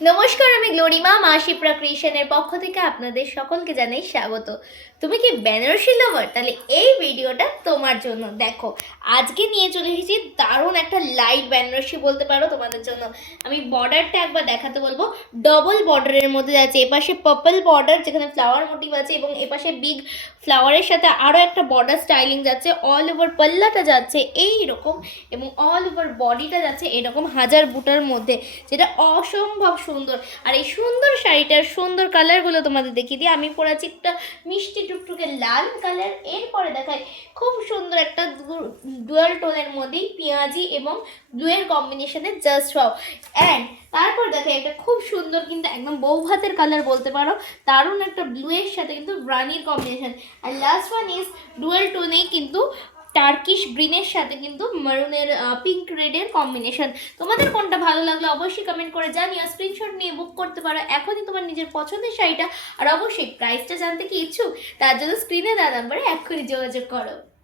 নমস্কার, আমি গ্লোরিমা মাশিপ্রা ক্রিয়েশনের পক্ষ থেকে আপনাদের সকলকে জানাই স্বাগত। তুমি কি বেনারসি লাভার? তাহলে এই ভিডিওটা তোমার জন্য। দেখো, আজকে নিয়ে চলে এসেছি দারুণ একটা লাইট বেনারসি বলতে পারো তোমাদের জন্য। আমি বর্ডারটা একবার দেখাতে বলবো। ডবল বর্ডারের মধ্যে যাচ্ছে, এপাশে পার্পল বর্ডার যেখানে ফ্লাওয়ার মোটিভ আছে, এবং এপাশে বিগ ফ্লাওয়ারের সাথে আরও একটা বর্ডার স্টাইলিং যাচ্ছে। অল ওভার পাল্লাটা যাচ্ছে এই রকম, এবং অল ওভার বডিটা যাচ্ছে এরকম হাজার বুটার মধ্যে, যেটা অসম্ভব সুন্দর। আর এই সুন্দর শাড়িটার সুন্দর কালারগুলো তোমাদের দেখিয়ে দিই। আমি পরেছি একটা মিষ্টি টুকটুকে লাল কালার, এরপরে দেখায় খুব সুন্দর একটা ডুয়াল টোনের মধ্যেই পেঁয়াজি এবং ব্লুয়ের কম্বিনেশনে জাস্ট ওয়াও। অ্যান্ড তারপর দেখায় একটা খুব সুন্দর, কিন্তু একদম বউ ভাতের কালার বলতে পারো, দারুণ একটা ব্লুয়ের সাথে কিন্তু রানির কম্বিনেশন। আর লাস্ট ওয়ান ইজ ডুয়াল টোনেই কিন্তু টার্কিশ গ্রিনের সাথে কিন্তু মারুনের পিঙ্ক রেডের কম্বিনেশন। তোমাদের কোনটা ভালো লাগলো অবশ্যই কমেন্ট করে জানিও। স্ক্রিনশট নিয়ে বুক করতে পারো এখনই তোমার নিজের পছন্দের শাড়িটা। আর অবশ্যই প্রাইসটা জানতে কি ইচ্ছুক, তার জন্য স্ক্রিনে দেওয়া নাম্বারে এক্ষুনি যোগাযোগ করো।